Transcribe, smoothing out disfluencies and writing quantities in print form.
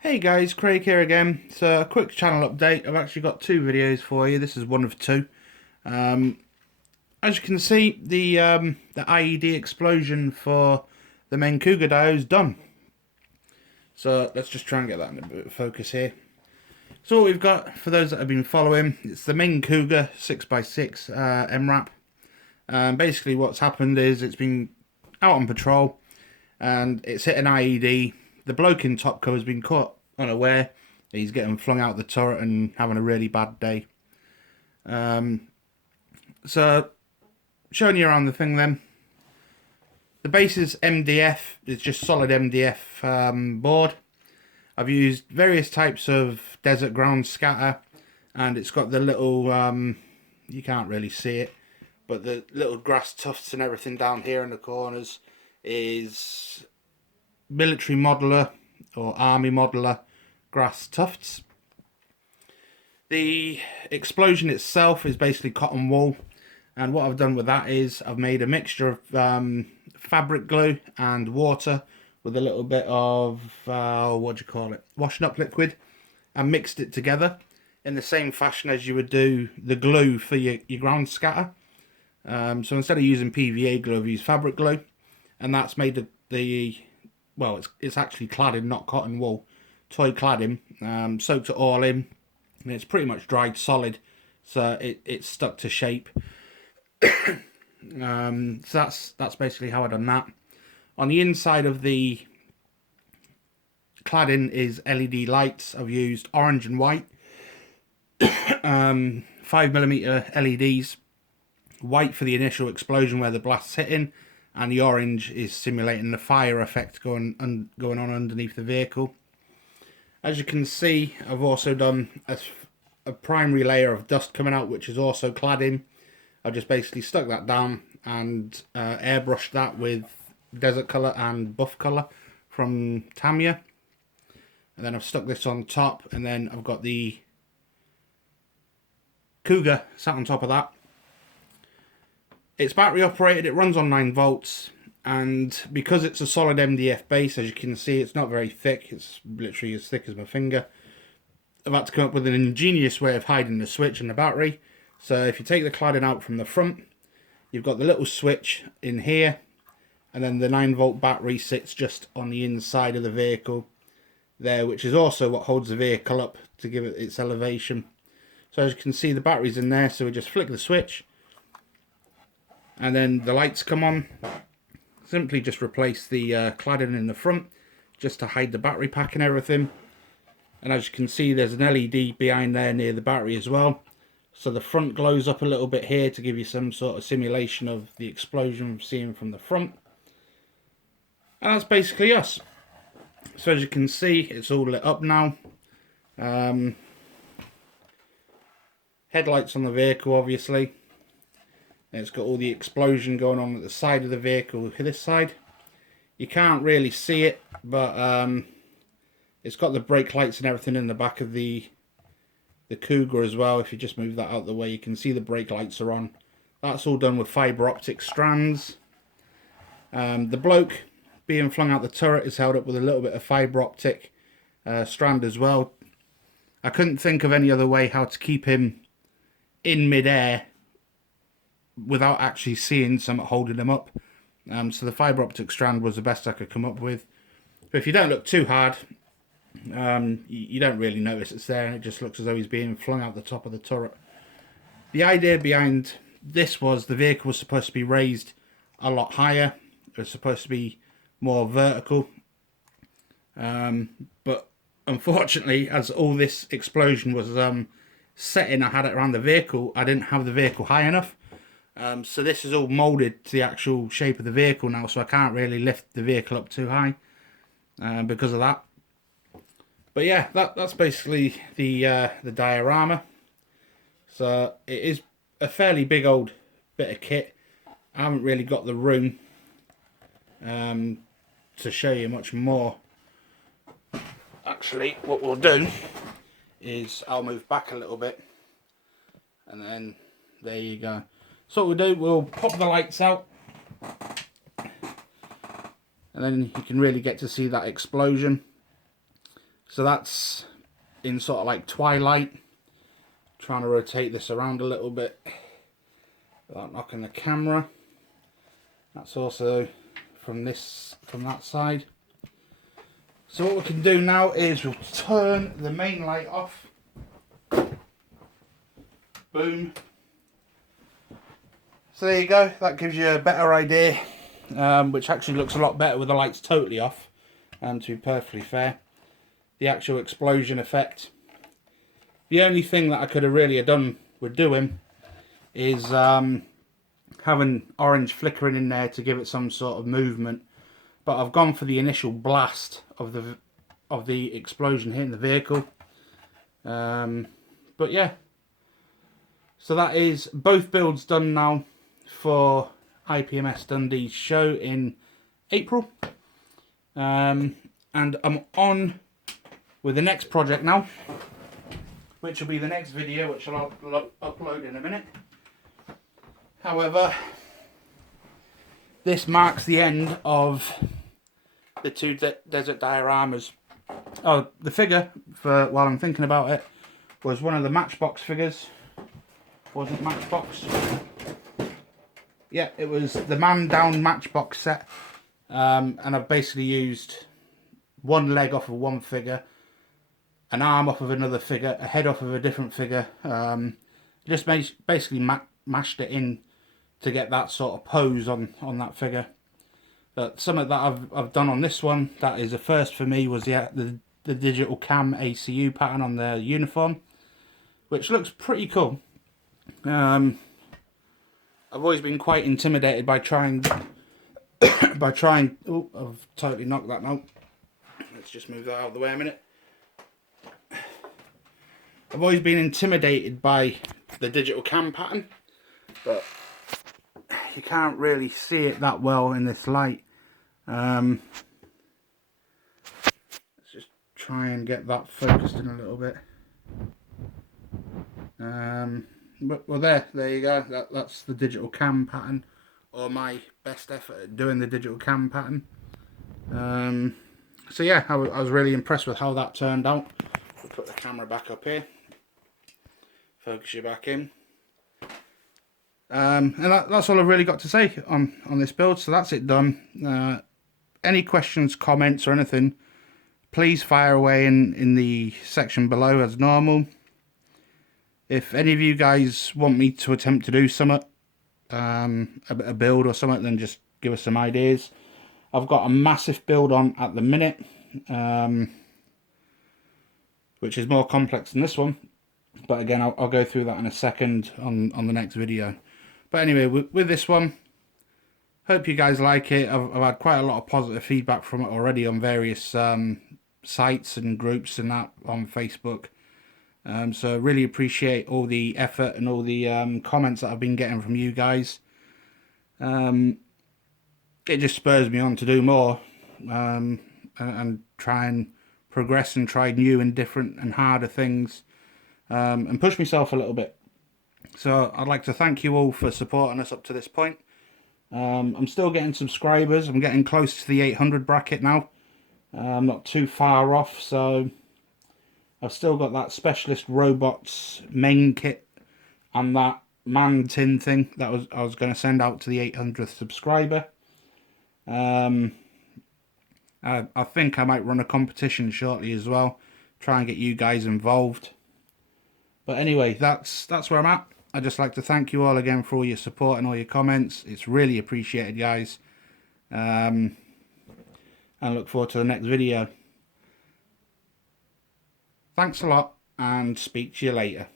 Hey guys, Craig here again. So a quick channel update. I've actually got two videos for you. This is one of two. Um, as you can see, the IED explosion for the meng cougar diodes is done. So let's just try and get that in a bit of focus here. So what we've got, for those that have been following, it's the meng cougar 6x6 MRAP. Basically what's happened is it's been out on patrol and it's hit an IED. The bloke in top cover has been caught unaware. He's getting flung out the turret and having a really bad day. So, showing you around the thing then. The base is MDF, it's just solid MDF board. I've used various types of desert ground scatter, and it's got the little, you can't really see it, but the little grass tufts and everything down here in the corners is military modeler or army modeler grass tufts. The explosion itself is basically cotton wool, and what I've done with that is I've made a mixture of fabric glue and water with a little bit of what do you call it, washing up liquid, and mixed it together in the same fashion as you would do the glue for your ground scatter. So instead of using PVA glue, I've used fabric glue, and that's made the well, it's actually cladding, not cotton wool, toy cladding. Soaked it all in, and it's pretty much dried solid, so it's stuck to shape. So that's basically how I've done that. On the inside of the cladding is LED lights. I've used orange and white, 5mm LEDs. White for the initial explosion where the blast's hitting, and the orange is simulating the fire effect going on underneath the vehicle. As you can see, I've also done a primary layer of dust coming out, which is also cladding. I've just basically stuck that down and airbrushed that with desert colour and buff colour from Tamiya. And then I've stuck this on top, and then I've got the Cougar sat on top of that. It's battery operated, it runs on 9 volts, and because it's a solid MDF base, as you can see, it's not very thick, it's literally as thick as my finger. I've had to come up with an ingenious way of hiding the switch and the battery. So if you take the cladding out from the front, you've got the little switch in here, and then the 9 volt battery sits just on the inside of the vehicle there, which is also what holds the vehicle up to give it its elevation. So as you can see, the battery's in there, so we just flick the switch, and then the lights come on. Simply just replace the cladding in the front just to hide the battery pack and everything. And as you can see, there's an LED behind there near the battery as well. So the front glows up a little bit here to give you some sort of simulation of the explosion seen from the front. And that's basically us. So as you can see, it's all lit up now. Headlights on the vehicle, obviously. And it's got all the explosion going on at the side of the vehicle, this side. You can't really see it, but it's got the brake lights and everything in the back of the Cougar as well. If you just move that out of the way, you can see the brake lights are on. That's all done with fibre optic strands. The bloke being flung out the turret is held up with a little bit of fibre optic strand as well. I couldn't think of any other way how to keep him in mid-air without actually seeing something holding him up. So the fibre optic strand was the best I could come up with. But if you don't look too hard, you don't really notice it's there, and it just looks as though he's being flung out the top of the turret. The idea behind this was the vehicle was supposed to be raised a lot higher. It was supposed to be more vertical. But unfortunately, as all this explosion was setting, I had it around the vehicle, I didn't have the vehicle high enough. So this is all moulded to the actual shape of the vehicle now, so I can't really lift the vehicle up too high because of that. But yeah, that's basically the diorama. So it is a fairly big old bit of kit. I haven't really got the room to show you much more. Actually, what we'll do is I'll move back a little bit, and then there you go. So what we'll do, we'll pop the lights out, and then you can really get to see that explosion. So that's in sort of like twilight. Trying to rotate this around a little bit without knocking the camera. That's also from that side. So what we can do now is we'll turn the main light off. Boom. So there you go, that gives you a better idea, which actually looks a lot better with the lights totally off, to be perfectly fair. The actual explosion effect. The only thing that I could have really done with doing is having orange flickering in there to give it some sort of movement. But I've gone for the initial blast of the explosion hitting the vehicle. But yeah, so that is both builds done now for IPMS Dundee's show in April. And I'm on with the next project now, which will be the next video, which I'll upload in a minute. However, this marks the end of the two desert dioramas. Oh, the figure, for while I'm thinking about it, was one of the Matchbox figures. Wasn't Matchbox? Yeah, it was the Man Down Matchbox set. And I've basically used one leg off of one figure, an arm off of another figure, a head off of a different figure. Just basically mashed it in to get that sort of pose on that figure. But something that I've done on this one that is a first for me was the digital cam ACU pattern on the uniform, which looks pretty cool. I've always been quite intimidated by trying. Oh, I've totally knocked that now. Let's just move that out of the way a minute. I've always been intimidated by the digital cam pattern, but you can't really see it that well in this light. Let's just try and get that focused in a little bit. Well, there you go. That's the digital cam pattern, or my best effort at doing the digital cam pattern. So yeah, I was really impressed with how that turned out. We'll put the camera back up here. Focus you back in. And that's all I've really got to say on this build. So that's it done. Any questions, comments or anything, please fire away in the section below as normal. If any of you guys want me to attempt to do something, a build or something, then just give us some ideas. I've got a massive build on at the minute, which is more complex than this one. But again, I'll go through that in a second on the next video. But anyway, with this one, hope you guys like it. I've had quite a lot of positive feedback from it already on various sites and groups and that on Facebook. So really appreciate all the effort and all the comments that I've been getting from you guys. It just spurs me on to do more and try and progress and try new and different and harder things, and push myself a little bit. So I'd like to thank you all for supporting us up to this point. I'm still getting subscribers. I'm getting close to the 800 bracket now. I'm not too far off, so I've still got that Specialist Robots meng kit and that man tin thing that I was going to send out to the 800th subscriber. I think I might run a competition shortly as well, try and get you guys involved. But anyway, that's where I'm at. I'd just like to thank you all again for all your support and all your comments. It's really appreciated, guys. And look forward to the next video. Thanks a lot, and speak to you later.